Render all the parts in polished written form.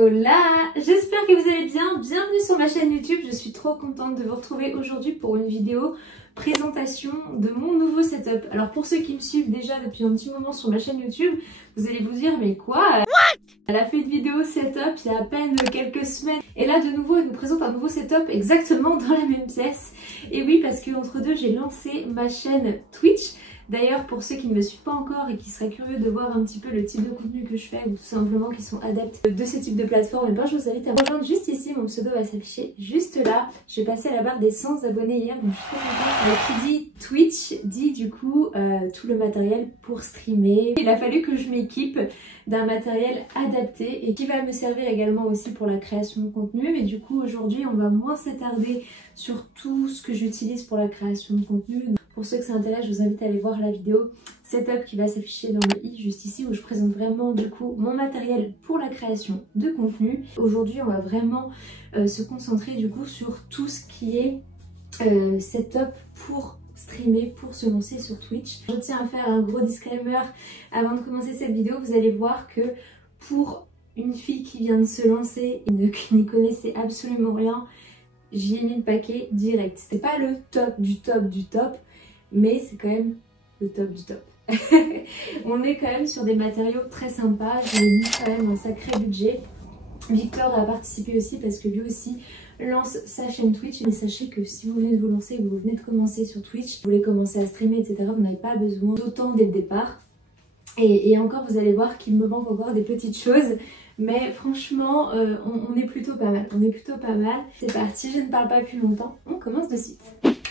Hola, j'espère que vous allez bien, bienvenue sur ma chaîne YouTube, je suis trop contente de vous retrouver aujourd'hui pour une vidéo présentation de mon nouveau setup. Alors pour ceux qui me suivent déjà depuis un petit moment sur ma chaîne YouTube, vous allez vous dire mais quoi? Elle a fait une vidéo setup il y a à peine quelques semaines et là de nouveau elle nous présente un nouveau setup exactement dans la même pièce. Et oui, parce que entre deux j'ai lancé ma chaîne Twitch. D'ailleurs, pour ceux qui ne me suivent pas encore et qui seraient curieux de voir un petit peu le type de contenu que je fais ou tout simplement qui sont adeptes de ce type de plateforme, et ben je vous invite à me rejoindre juste ici. Mon pseudo va s'afficher juste là. J'ai passé à la barre des 100 abonnés hier, donc je suis trop contente. Qui dit Twitch dit du coup tout le matériel pour streamer. Il a fallu que je m'équipe d'un matériel adapté et qui va me servir également aussi pour la création de contenu. Mais du coup aujourd'hui on va moins s'attarder sur tout ce que j'utilise pour la création de contenu. Donc, pour ceux que ça intéresse, je vous invite à aller voir la vidéo setup qui va s'afficher dans le i juste ici où je présente vraiment du coup mon matériel pour la création de contenu. Aujourd'hui on va vraiment se concentrer du coup sur tout ce qui est setup pour streamer, pour se lancer sur Twitch. Je tiens à faire un gros disclaimer avant de commencer cette vidéo. Vous allez voir que pour une fille qui vient de se lancer et qui n'y connaissait absolument rien, j'y ai mis le paquet direct. C'était pas le top du top du top, mais c'est quand même le top du top. On est quand même sur des matériaux très sympas. J'ai mis quand même un sacré budget. Victor a participé aussi parce que lui aussi lance sa chaîne Twitch. Et sachez que si vous venez de vous lancer, vous venez de commencer sur Twitch, vous voulez commencer à streamer, etc., vous n'avez pas besoin d'autant dès le départ. Et encore, vous allez voir qu'il me manque encore des petites choses. Mais franchement, on est plutôt pas mal. On est plutôt pas mal. C'est parti, je ne parle pas plus longtemps. On commence de suite.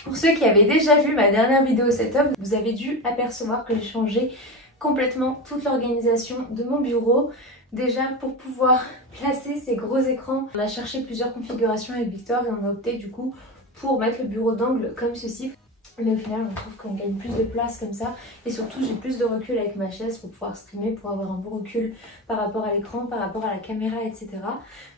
Pour ceux qui avaient déjà vu ma dernière vidéo setup, vous avez dû apercevoir que j'ai changé complètement toute l'organisation de mon bureau. Déjà pour pouvoir placer ces gros écrans, on a cherché plusieurs configurations avec Victor et on a opté du coup pour mettre le bureau d'angle comme ceci. Mais au final on trouve qu'on gagne plus de place comme ça et surtout j'ai plus de recul avec ma chaise pour pouvoir streamer, pour avoir un bon recul par rapport à l'écran, par rapport à la caméra, etc.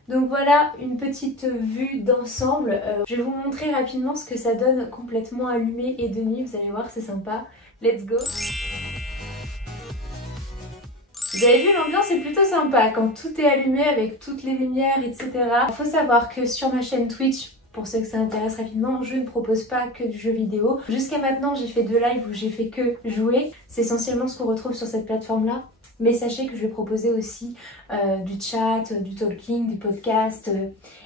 Donc voilà une petite vue d'ensemble. Je vais vous montrer rapidement ce que ça donne complètement allumé et de nuit, vous allez voir c'est sympa. Let's go! Vous avez vu, l'ambiance est plutôt sympa quand tout est allumé avec toutes les lumières, etc. Il faut savoir que sur ma chaîne Twitch, pour ceux que ça intéresse rapidement, je ne propose pas que du jeu vidéo. Jusqu'à maintenant, j'ai fait 2 lives où j'ai fait que jouer. C'est essentiellement ce qu'on retrouve sur cette plateforme-là. Mais sachez que je vais proposer aussi du chat, du talking, du podcast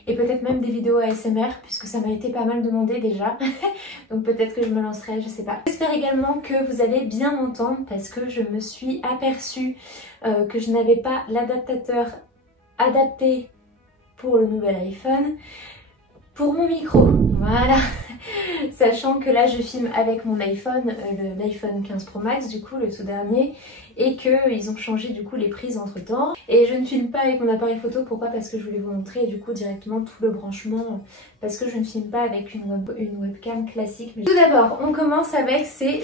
et peut-être même des vidéos ASMR puisque ça m'a été pas mal demandé déjà. Donc peut-être que je me lancerai, je sais pas. J'espère également que vous allez bien m'entendre parce que je me suis aperçue que je n'avais pas l'adaptateur adapté pour le nouvel iPhone. Pour mon micro, voilà, sachant que là je filme avec mon iPhone, l'iPhone 15 Pro Max du coup, le tout dernier, et qu'ils ont changé du coup les prises entre temps. Et je ne filme pas avec mon appareil photo, pourquoi? Parce que je voulais vous montrer du coup directement tout le branchement, parce que je ne filme pas avec une webcam classique. Tout d'abord, on commence avec ces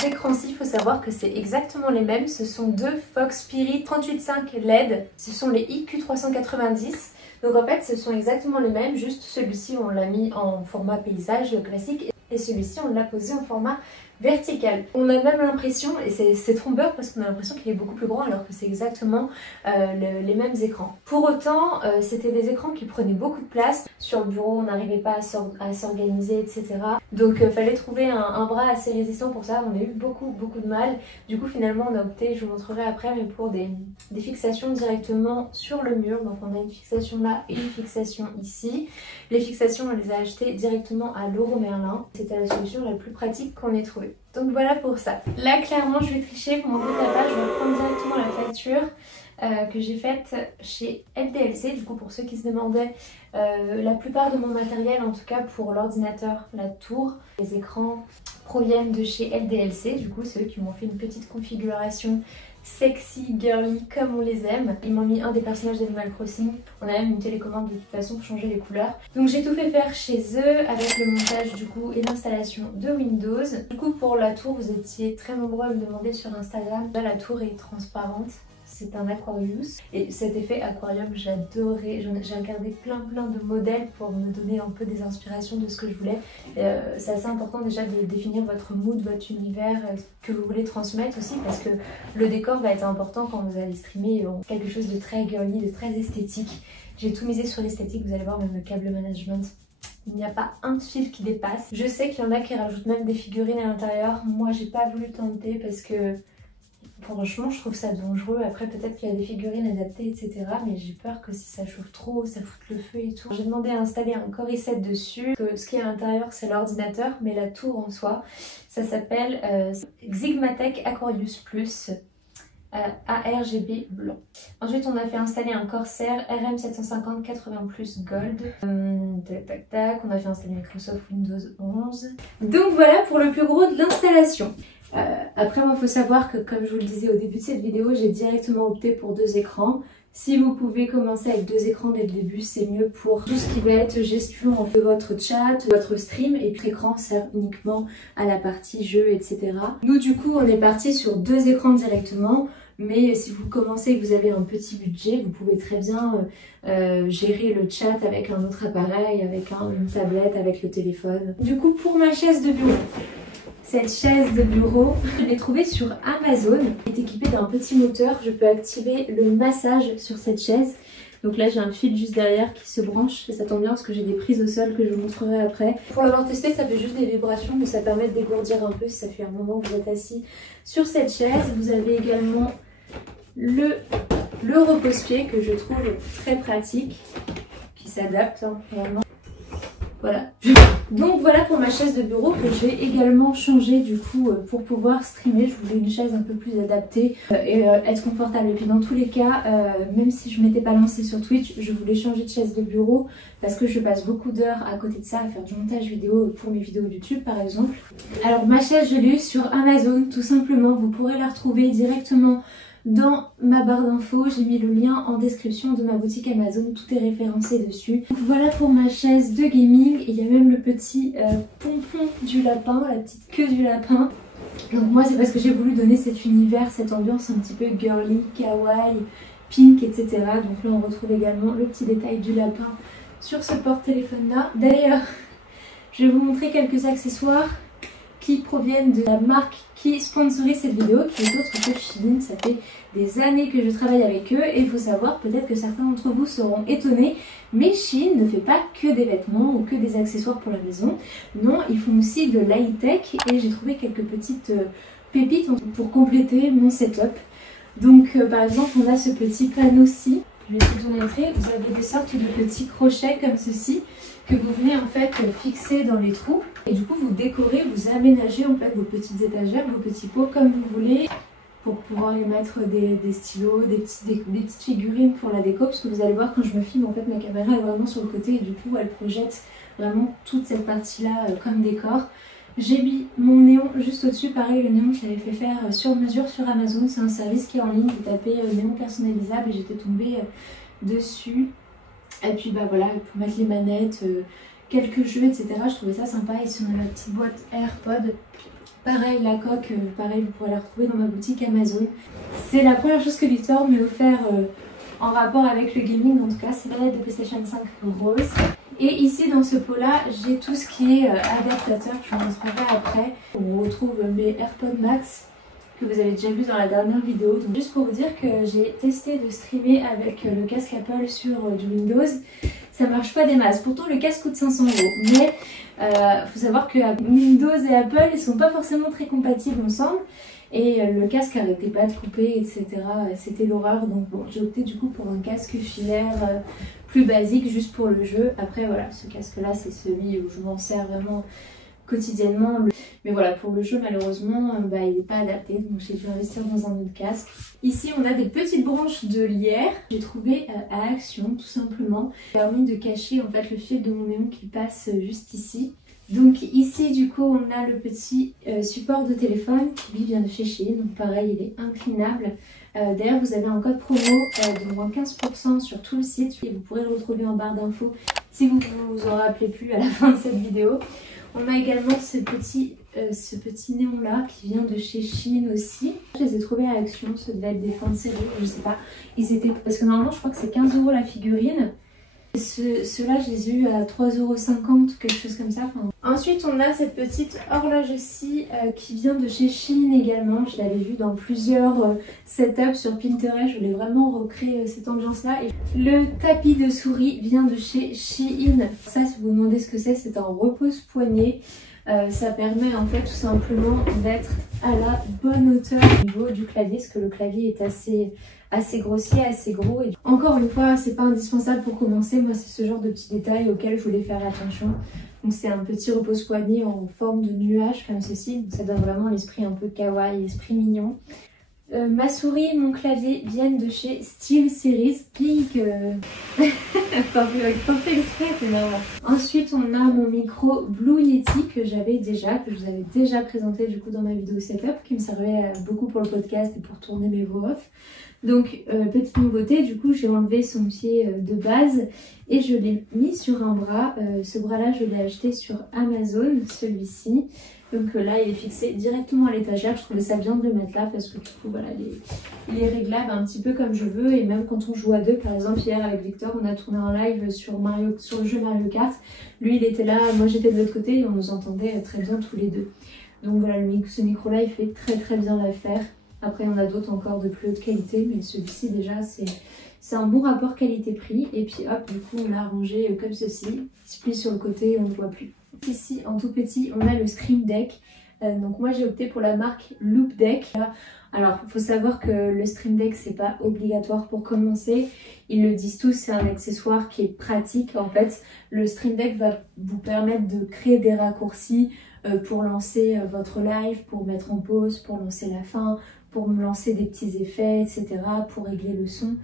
2 écrans-ci, il faut savoir que c'est exactement les mêmes, ce sont 2 Fox Spirit 38.5 LED, ce sont les IQ390. Donc en fait ce sont exactement les mêmes, juste celui-ci on l'a mis en format paysage classique et celui-ci on l'a posé en format vertical. On a même l'impression, et c'est trompeur parce qu'on a l'impression qu'il est beaucoup plus grand alors que c'est exactement les mêmes écrans. Pour autant, c'était des écrans qui prenaient beaucoup de place. Sur le bureau, on n'arrivait pas à s'organiser, etc. Donc fallait trouver un bras assez résistant pour ça. On a eu beaucoup de mal. Du coup, finalement, on a opté, je vous montrerai après, mais pour des fixations directement sur le mur. Donc on a une fixation là et une fixation ici. Les fixations, on les a achetées directement à Leroy Merlin. C'était la solution la plus pratique qu'on ait trouvée. Donc voilà pour ça. Là clairement je vais tricher pour montrer la page, je vais prendre directement la facture. que j'ai faite chez LDLC. Du coup, pour ceux qui se demandaient, la plupart de mon matériel, en tout cas pour l'ordinateur, la tour, les écrans proviennent de chez LDLC. Du coup, c'est eux qui m'ont fait une petite configuration sexy, girly, comme on les aime. Ils m'ont mis un des personnages d'Animal Crossing. On a même une télécommande de toute façon pour changer les couleurs. Donc j'ai tout fait faire chez eux avec le montage du coup et l'installation de Windows. Du coup pour la tour, vous étiez très nombreux à me demander sur Instagram. Là la tour est transparente. C'est un Aquarius et cet effet aquarium j'adorais, j'ai regardé plein de modèles pour me donner un peu des inspirations de ce que je voulais. C'est assez important déjà de définir votre mood, votre univers que vous voulez transmettre aussi parce que le décor va être important quand vous allez streamer quelque chose de très girly, de très esthétique. J'ai tout misé sur l'esthétique, vous allez voir même le câble management. Il n'y a pas un fil qui dépasse. Je sais qu'il y en a qui rajoutent même des figurines à l'intérieur. Moi j'ai pas voulu tenter parce que franchement, je trouve ça dangereux. Après, peut-être qu'il y a des figurines adaptées, etc. Mais j'ai peur que si ça chauffe trop, ça foute le feu et tout. J'ai demandé à installer un Core i7 dessus. Ce qui est à l'intérieur, c'est l'ordinateur, mais la tour en soi, ça s'appelle Xigmatech Aquarius Plus. ARGB blanc. Ensuite on a fait installer un Corsair RM750 80 Plus Gold. Tac tac tac, on a fait installer Microsoft Windows 11. Donc voilà pour le plus gros de l'installation. Après moi il faut savoir que comme je vous le disais au début de cette vidéo, j'ai directement opté pour 2 écrans. Si vous pouvez commencer avec 2 écrans dès le début, c'est mieux pour tout ce qui va être gestion de votre chat, votre stream, et puis l'écran sert uniquement à la partie jeu, etc. Nous du coup on est parti sur 2 écrans directement, mais si vous commencez et que vous avez un petit budget, vous pouvez très bien gérer le chat avec un autre appareil, avec une tablette, avec le téléphone. Du coup pour ma chaise de bureau, cette chaise de bureau, je l'ai trouvée sur Amazon. Elle est équipée d'un petit moteur. Je peux activer le massage sur cette chaise. Donc là, j'ai un fil juste derrière qui se branche. Et ça tombe bien parce que j'ai des prises au sol que je vous montrerai après. Pour l'avoir testé, ça fait juste des vibrations, mais ça permet de dégourdir un peu si ça fait un moment que vous êtes assis sur cette chaise. Vous avez également le repose-pied que je trouve très pratique, qui s'adapte vraiment. Voilà. Donc voilà pour ma chaise de bureau que j'ai également changé du coup pour pouvoir streamer. Je voulais une chaise un peu plus adaptée et être confortable. Et puis dans tous les cas, même si je m'étais pas lancée sur Twitch, je voulais changer de chaise de bureau parce que je passe beaucoup d'heures à côté de ça à faire du montage vidéo pour mes vidéos YouTube par exemple. Alors ma chaise, je l'ai eue sur Amazon tout simplement. Vous pourrez la retrouver directement dans ma barre d'infos. J'ai mis le lien en description de ma boutique Amazon, tout est référencé dessus. Donc voilà pour ma chaise de gaming. Il y a même le petit pompon du lapin, la petite queue du lapin. Donc moi c'est parce que j'ai voulu donner cet univers, cette ambiance un petit peu girly, kawaii, pink, etc. Donc là on retrouve également le petit détail du lapin sur ce porte-téléphone là. D'ailleurs, je vais vous montrer quelques accessoires qui proviennent de la marque qui sponsorise cette vidéo, qui est autre que Shein. Ça fait des années que je travaille avec eux et il faut savoir, peut-être que certains d'entre vous seront étonnés, mais Shein ne fait pas que des vêtements ou que des accessoires pour la maison. Non, ils font aussi de l'high-tech et j'ai trouvé quelques petites pépites pour compléter mon setup. Donc par exemple, on a ce petit panneau-ci. Je vais essayer de vous montrer. Vous avez des sortes de petits crochets comme ceci que vous venez en fait fixer dans les trous et du coup vous décorez, vous aménagez en fait vos petites étagères, vos petits pots comme vous voulez pour pouvoir y mettre des stylos, des petites figurines pour la déco, parce que vous allez voir quand je me filme en fait ma caméra est vraiment sur le côté et du coup elle projette vraiment toute cette partie là comme décor. J'ai mis mon néon juste au-dessus, pareil le néon je l'avais fait faire sur mesure sur Amazon, c'est un service qui est en ligne, vous tapez néon personnalisable et j'étais tombée dessus. Et puis bah voilà, pour mettre les manettes, quelques jeux, etc. Je trouvais ça sympa. Ici on a la petite boîte AirPod. Pareil, la coque, pareil, vous pourrez la retrouver dans ma boutique Amazon. C'est la première chose que Victor m'a offert en rapport avec le gaming, en tout cas, c'est la manette de PlayStation 5 rose. Et ici dans ce pot là, j'ai tout ce qui est adaptateur, je vous montrerai après. On retrouve mes AirPods Max que vous avez déjà vu dans la dernière vidéo. Donc juste pour vous dire que j'ai testé de streamer avec le casque Apple sur du Windows. Ça marche pas des masses. Pourtant le casque coûte 500 €. Mais faut savoir que Windows et Apple ils sont pas forcément très compatibles ensemble. Et le casque arrêtait pas de couper, etc. C'était l'horreur. Donc bon, j'ai opté du coup pour un casque filaire plus basique juste pour le jeu. Après voilà, ce casque là c'est celui où je m'en sers vraiment quotidiennement. Mais voilà, pour le jeu malheureusement il n'est pas adapté, donc j'ai dû investir dans un autre casque. Ici on a des petites branches de lierre, j'ai trouvé à Action tout simplement. Ça a permis de cacher en fait le fil de mon néon qui passe juste ici. Donc ici du coup on a le petit support de téléphone qui lui vient de chez Shein, donc pareil il est inclinable. D'ailleurs vous avez un code promo de moins 15% sur tout le site et vous pourrez le retrouver en barre d'infos si vous vous en rappelez plus à la fin de cette vidéo. On a également ce petit néon là qui vient de chez Shein aussi. Je les ai trouvés à Action, ça devait être des fins de série, je sais pas. Ils étaient, parce que normalement je crois que c'est 15 € la figurine. Ceux-là je les ai eu à 3,50 €, quelque chose comme ça. Enfin, ensuite on a cette petite horloge aussi qui vient de chez Shein également. Je l'avais vue dans plusieurs setups sur Pinterest. Je voulais vraiment recréer cette ambiance là. Et le tapis de souris vient de chez Shein. Ça, si vous vous demandez ce que c'est un repose-poignet. Ça permet en fait tout simplement d'être à la bonne hauteur au niveau du clavier, parce que le clavier est assez grossier, assez gros. Et encore une fois, c'est pas indispensable pour commencer. Moi, c'est ce genre de petits détails auxquels je voulais faire attention. Donc c'est un petit repose-poignet en forme de nuage comme ceci. Donc ça donne vraiment l'esprit un peu kawaii, l'esprit mignon. Ma souris et mon clavier viennent de chez SteelSeries. Pique T'en fais exprès, c'est marrant. Ensuite, on a mon micro Blue Yeti que je vous avais déjà présenté du coup dans ma vidéo setup, qui me servait beaucoup pour le podcast et pour tourner mes voix off. Donc, petite nouveauté, du coup, j'ai enlevé son pied de base et je l'ai mis sur un bras. Ce bras-là, je l'ai acheté sur Amazon, celui-ci. Donc là, il est fixé directement à l'étagère. Je trouvais ça bien de le mettre là parce que du coup, voilà, il est réglable un petit peu comme je veux. Et même quand on joue à deux, par exemple, hier avec Victor, on a tourné un live sur le jeu Mario Kart. Lui, il était là, moi j'étais de l'autre côté et on nous entendait très bien tous les deux. Donc voilà, ce micro-là, il fait très bien l'affaire. Après, il y en a d'autres encore de plus haute qualité, mais celui-ci déjà, c'est un bon rapport qualité-prix. Et puis hop, du coup, on l'a rangé comme ceci. Il se plie sur le côté et on ne le voit plus. Ici, en tout petit, on a le Stream Deck. Donc moi, j'ai opté pour la marque Loupedeck. Alors, il faut savoir que le Stream Deck, c'est pas obligatoire pour commencer. Ils le disent tous, c'est un accessoire qui est pratique. En fait, le Stream Deck va vous permettre de créer des raccourcis pour lancer votre live, pour mettre en pause, pour lancer la fin, pour me lancer des petits effets, etc., pour régler le son.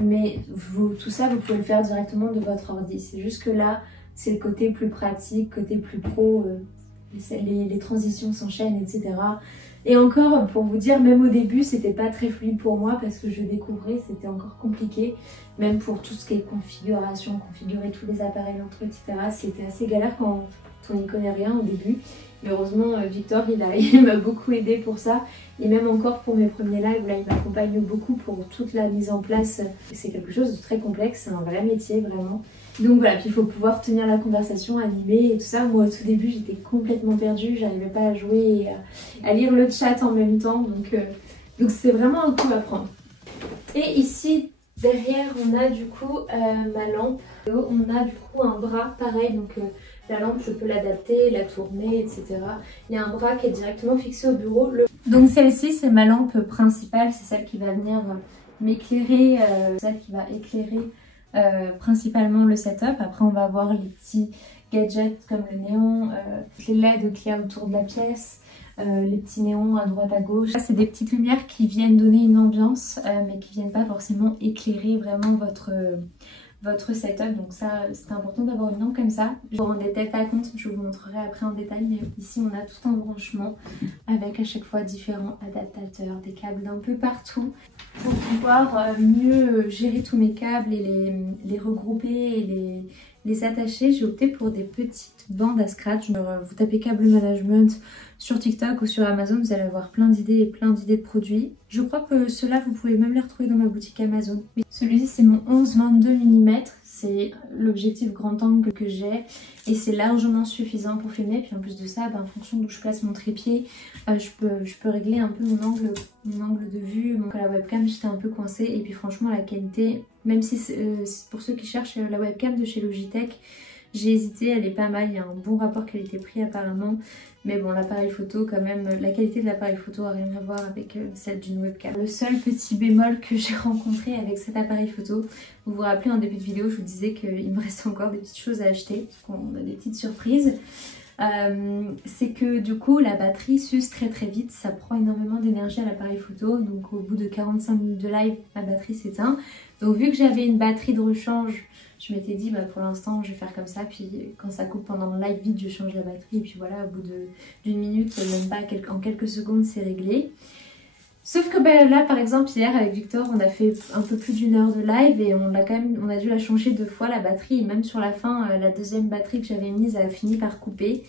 Mais tout ça, vous pouvez le faire directement de votre ordi. C'est juste que là, c'est le côté plus pratique, côté plus pro, les transitions s'enchaînent, etc. Et encore, pour vous dire, même au début, c'était pas très fluide pour moi parce que je découvrais, c'était encore compliqué. Même pour tout ce qui est configuration, configurer tous les appareils entre eux, etc. C'était assez galère quand on n'y connaît rien au début. Mais heureusement, Victor, il m'a beaucoup aidé pour ça. Et même encore pour mes premiers lives, là, il m'accompagne beaucoup pour toute la mise en place. C'est quelque chose de très complexe, c'est un vrai métier, vraiment. Donc voilà, puis il faut pouvoir tenir la conversation, animer et tout ça. Moi, au tout début, j'étais complètement perdue. J'arrivais pas à jouer et à lire le chat en même temps. Donc c'est vraiment un coup à prendre. Et ici, derrière, on a du coup ma lampe. On a du coup un bras pareil, donc la lampe, je peux l'adapter, la tourner, etc. Il y a un bras qui est directement fixé au bureau. Donc celle-ci, c'est ma lampe principale, c'est celle qui va venir m'éclairer, celle qui va éclairer principalement le setup. Après, on va avoir les petits gadgets comme le néon, les LED qu'il y a autour de la pièce, les petits néons à droite à gauche. Ça, c'est des petites lumières qui viennent donner une ambiance, mais qui viennent pas forcément éclairer vraiment votre setup. Donc ça, c'est important d'avoir une lampe comme ça. Je vous rendrai tête à compte, je vous montrerai après en détail, mais ici on a tout un branchement avec à chaque fois différents adaptateurs, des câbles d'un peu partout pour pouvoir mieux gérer tous mes câbles et les regrouper et les attacher. J'ai opté pour des petites bandes à scratch. Vous tapez câble management sur TikTok ou sur Amazon, vous allez avoir plein d'idées et plein d'idées de produits. Je crois que ceux-là, vous pouvez même les retrouver dans ma boutique Amazon. Celui-ci, c'est mon 11-22 mm. C'est l'objectif grand angle que j'ai et c'est largement suffisant pour filmer. Puis en plus de ça, en fonction d'où je place mon trépied, je peux régler un peu mon angle de vue. Donc à la webcam, j'étais un peu coincée. Et puis franchement, la qualité, même si pour ceux qui cherchent la webcam de chez Logitech, j'ai hésité, elle est pas mal, il y a un bon rapport qualité-prix apparemment. Mais bon, l'appareil photo quand même, la qualité de l'appareil photo n'a rien à voir avec celle d'une webcam. Le seul petit bémol que j'ai rencontré avec cet appareil photo, vous vous rappelez en début de vidéo, je vous disais qu'il me reste encore des petites choses à acheter, parce qu'on a des petites surprises. c'est que du coup la batterie s'use très très vite, ça prend énormément d'énergie à l'appareil photo, donc au bout de 45 minutes de live, la batterie s'éteint. Donc vu que j'avais une batterie de rechange, je m'étais dit bah pour l'instant je vais faire comme ça, puis quand ça coupe pendant le live vite je change la batterie et puis voilà, au bout d'une minute, même pas en quelques secondes c'est réglé. Sauf que bah, là par exemple hier avec Victor on a fait un peu plus d'une heure de live et on a dû la changer 2 fois la batterie, et même sur la fin la deuxième batterie que j'avais mise a fini par couper.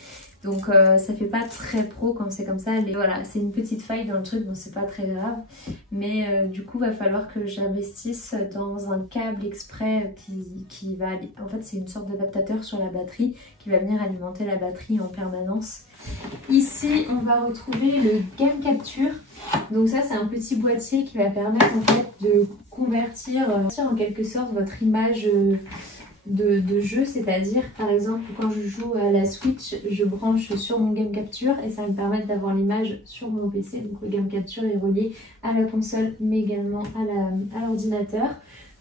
Donc ça fait pas très pro quand c'est comme ça. Voilà, c'est une petite faille dans le truc, donc c'est pas très grave. Mais du coup va falloir que j'investisse dans un câble exprès qui va... En fait c'est une sorte d'adaptateur sur la batterie qui va venir alimenter la batterie en permanence. Ici on va retrouver le Game Capture. Donc ça c'est un petit boîtier qui va permettre en fait de convertir en quelque sorte votre image de jeu, c'est-à-dire par exemple quand je joue à la Switch, je branche sur mon Game Capture et ça va me permettre d'avoir l'image sur mon PC. Donc le Game Capture est relié à la console mais également à l'ordinateur.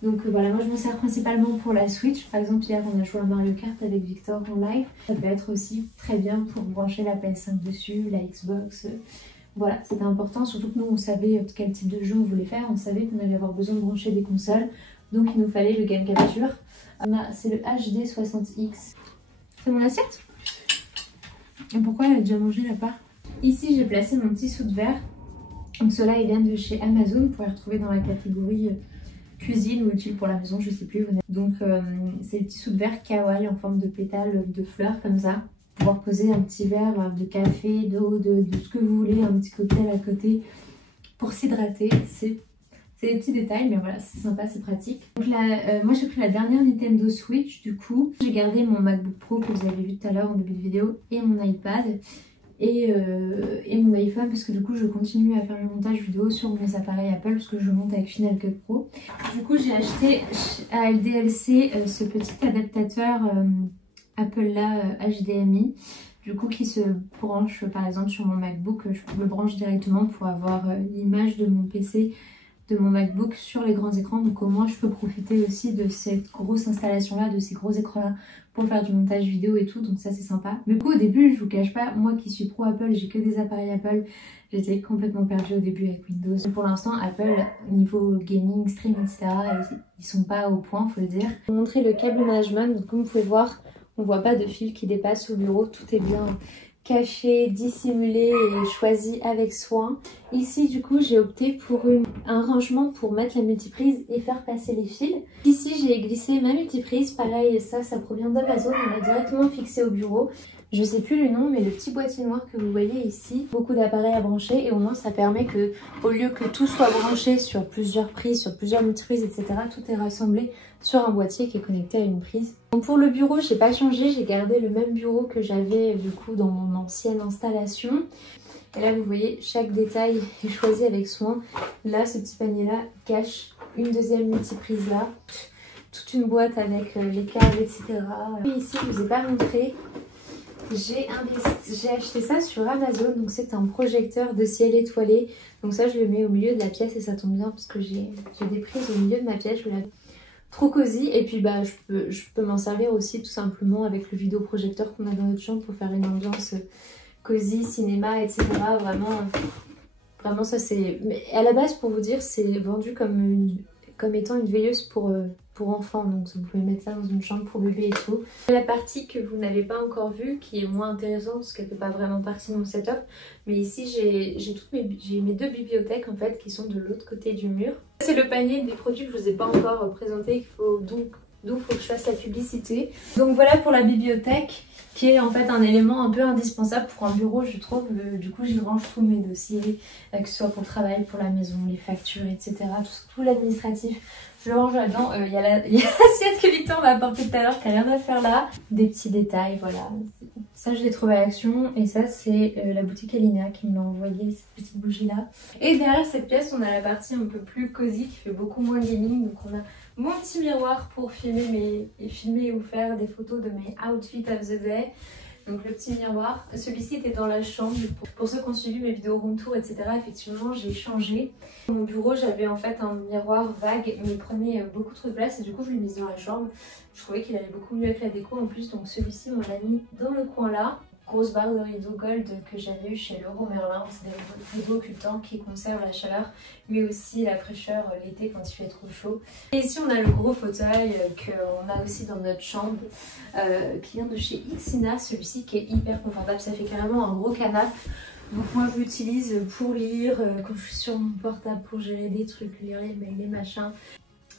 Donc voilà, moi je m'en sers principalement pour la Switch. Par exemple hier on a joué à Mario Kart avec Victor en live. Ça peut être aussi très bien pour brancher la PS5 dessus, la Xbox. Voilà, c'était important, surtout que nous on savait quel type de jeu on voulait faire, on savait qu'on allait avoir besoin de brancher des consoles. Donc il nous fallait le Game Capture. C'est le HD60X. C'est mon assiette? Et pourquoi elle a déjà mangé la part? Ici j'ai placé mon petit soude-verre. Donc ceux-là ils viennent de chez Amazon. Vous pouvez les retrouver dans la catégorie cuisine ou utile pour la maison, je sais plus. Donc c'est le petit soude-verre kawaii en forme de pétales de fleurs comme ça. Pouvoir poser un petit verre de café, d'eau, de ce que vous voulez, un petit cocktail à côté pour s'hydrater. C'est des petits détails, mais voilà, c'est sympa, c'est pratique. Donc là, moi j'ai pris la dernière Nintendo Switch, du coup. J'ai gardé mon MacBook Pro que vous avez vu tout à l'heure en début de vidéo et mon iPad et mon iPhone parce que du coup je continue à faire le montage vidéo sur mes appareils Apple parce que je monte avec Final Cut Pro. Du coup j'ai acheté à LDLC ce petit adaptateur Apple là HDMI. Du coup qui se branche par exemple sur mon MacBook, je le branche directement pour avoir l'image de mon PC, de mon MacBook sur les grands écrans. Donc au moins je peux profiter aussi de cette grosse installation là, de ces gros écrans là pour faire du montage vidéo et tout, donc ça c'est sympa. Mais du coup au début je vous cache pas, moi qui suis pro Apple, j'ai que des appareils Apple, j'étais complètement perdue au début avec Windows. Pour l'instant Apple niveau gaming, stream etc, ils sont pas au point faut le dire. Je vais vous montrer le câble management, donc comme vous pouvez voir on voit pas de fil qui dépasse au bureau, tout est bien caché, dissimulé et choisi avec soin. Ici du coup j'ai opté pour un rangement pour mettre la multiprise et faire passer les fils. Ici j'ai glissé ma multiprise, pareil ça provient d'Amazon, on l'a directement fixé au bureau. Je sais plus le nom mais le petit boîtier noir que vous voyez ici, beaucoup d'appareils à brancher et au moins ça permet que au lieu que tout soit branché sur plusieurs prises, sur plusieurs multiprises etc, tout est rassemblé sur un boîtier qui est connecté à une prise. Donc pour le bureau j'ai pas changé, j'ai gardé le même bureau que j'avais du coup dans mon ancienne installation. Et là vous voyez chaque détail est choisi avec soin. Là ce petit panier là cache une deuxième multiprise là, toute une boîte avec les câbles etc. Et ici je vous ai pas montré, j'ai acheté ça sur Amazon, donc c'est un projecteur de ciel étoilé. Donc ça je le mets au milieu de la pièce et ça tombe bien parce que j'ai des prises au milieu de ma pièce, je l'ai trop cosy. Et puis bah je peux m'en servir aussi tout simplement avec le vidéoprojecteur qu'on a dans notre chambre pour faire une ambiance cosy, cinéma etc. Vraiment ça c'est... Mais à la base pour vous dire c'est vendu comme étant une veilleuse pour enfants, donc vous pouvez mettre ça dans une chambre pour bébé et tout. La partie que vous n'avez pas encore vue, qui est moins intéressante parce qu'elle ne fait pas vraiment partie de mon setup, mais ici j'ai mes 2 bibliothèques en fait qui sont de l'autre côté du mur. C'est le panier des produits que je vous ai pas encore présenté, d'où il faut que je fasse la publicité. Donc voilà pour la bibliothèque qui est en fait un élément un peu indispensable pour un bureau je trouve. Du coup j'y range tous mes dossiers, que ce soit pour le travail, pour la maison, les factures etc, tout l'administratif. Je le range là-dedans. Il y a l'assiette que Victor m'a apportée tout à l'heure qui n'a rien à faire là. Des petits détails, voilà. Ça, je l'ai trouvé à l'Action. Et ça, c'est la boutique Alina qui me l'a envoyé, cette petite bougie-là. Et derrière cette pièce, on a la partie un peu plus cosy qui fait beaucoup moins gaming. Donc, on a mon petit miroir pour filmer ou faire des photos de mes outfits of the day. Donc le petit miroir, celui-ci était dans la chambre. Pour ceux qui ont suivi mes vidéos room tour etc, effectivement j'ai changé. Dans mon bureau j'avais en fait un miroir vague mais il prenait beaucoup trop de place et du coup je l'ai mis dans la chambre. Je trouvais qu'il allait beaucoup mieux avec la déco en plus, donc celui-ci on l'a mis dans le coin là. grosses barres de rideaux gold que j'avais eu chez Leroy Merlin. C'est des rideaux occultants qui conservent la chaleur mais aussi la fraîcheur l'été quand il fait trop chaud. Et ici on a le gros fauteuil qu'on a aussi dans notre chambre qui vient de chez Xina, celui-ci qui est hyper confortable, ça fait carrément un gros canapé. Donc moi je l'utilise pour lire, quand je suis sur mon portable pour gérer des trucs, lire les mails, les machins.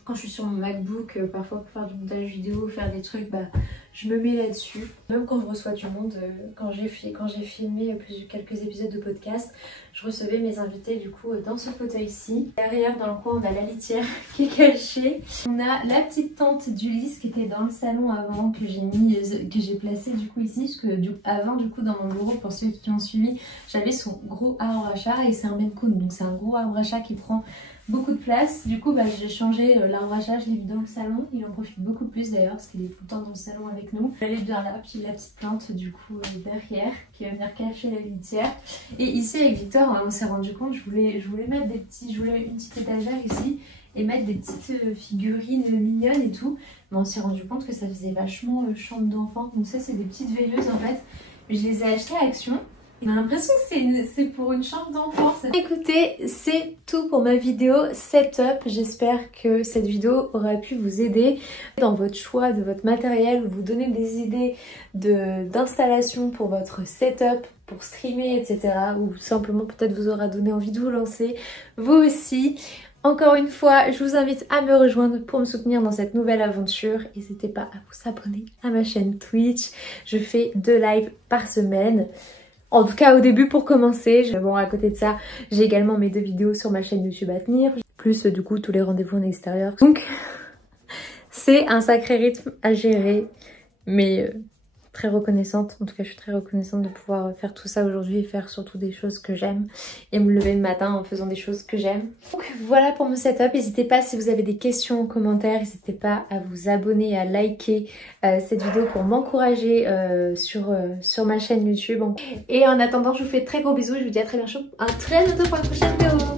Quand je suis sur mon MacBook, parfois pour faire du montage vidéo, faire des trucs, bah je me mets là-dessus. Même quand je reçois du monde, quand j'ai filmé quelques épisodes de podcast, je recevais mes invités du coup dans ce fauteuil-ci. Derrière dans le coin on a la litière qui est cachée. On a la petite tente d'Ulysse qui était dans le salon avant, que j'ai placée du coup ici, parce que avant du coup dans mon bureau, pour ceux qui ont suivi, j'avais son gros arbre à chat et c'est un Maine Coon, donc c'est un gros arbre à chat qui prend beaucoup de place. Du coup bah, j'ai changé l'arbre à chat, je l'ai mis dans le salon, il en profite beaucoup plus d'ailleurs parce qu'il est tout le temps dans le salon avec nous. Elle est bien là, puis la petite plante du coup derrière qui va venir cacher la litière. Et ici avec Victor on s'est rendu compte, je voulais mettre une petite étagère ici et mettre des petites figurines mignonnes et tout, mais on s'est rendu compte que ça faisait vachement chambre d'enfant. Donc ça c'est des petites veilleuses en fait, mais je les ai achetées à Action. On a l'impression que c'est pour une chambre d'enfant. Écoutez, c'est tout pour ma vidéo setup. J'espère que cette vidéo aura pu vous aider dans votre choix de votre matériel, vous donner des idées d'installation pour votre setup, pour streamer, etc. Ou simplement peut-être vous aura donné envie de vous lancer, vous aussi. Encore une fois, je vous invite à me rejoindre pour me soutenir dans cette nouvelle aventure. N'hésitez pas à vous abonner à ma chaîne Twitch. Je fais 2 lives par semaine. En tout cas au début pour commencer. Bon, à côté de ça, j'ai également mes 2 vidéos sur ma chaîne YouTube à tenir, plus du coup tous les rendez-vous en extérieur. Donc c'est un sacré rythme à gérer, mais très reconnaissante. En tout cas je suis très reconnaissante de pouvoir faire tout ça aujourd'hui et faire surtout des choses que j'aime et me lever le matin en faisant des choses que j'aime. Donc voilà pour mon setup. N'hésitez pas si vous avez des questions en commentaire, n'hésitez pas à vous abonner, à liker cette vidéo pour m'encourager sur ma chaîne YouTube. Et en attendant je vous fais de très gros bisous et je vous dis à très bientôt pour une prochaine vidéo.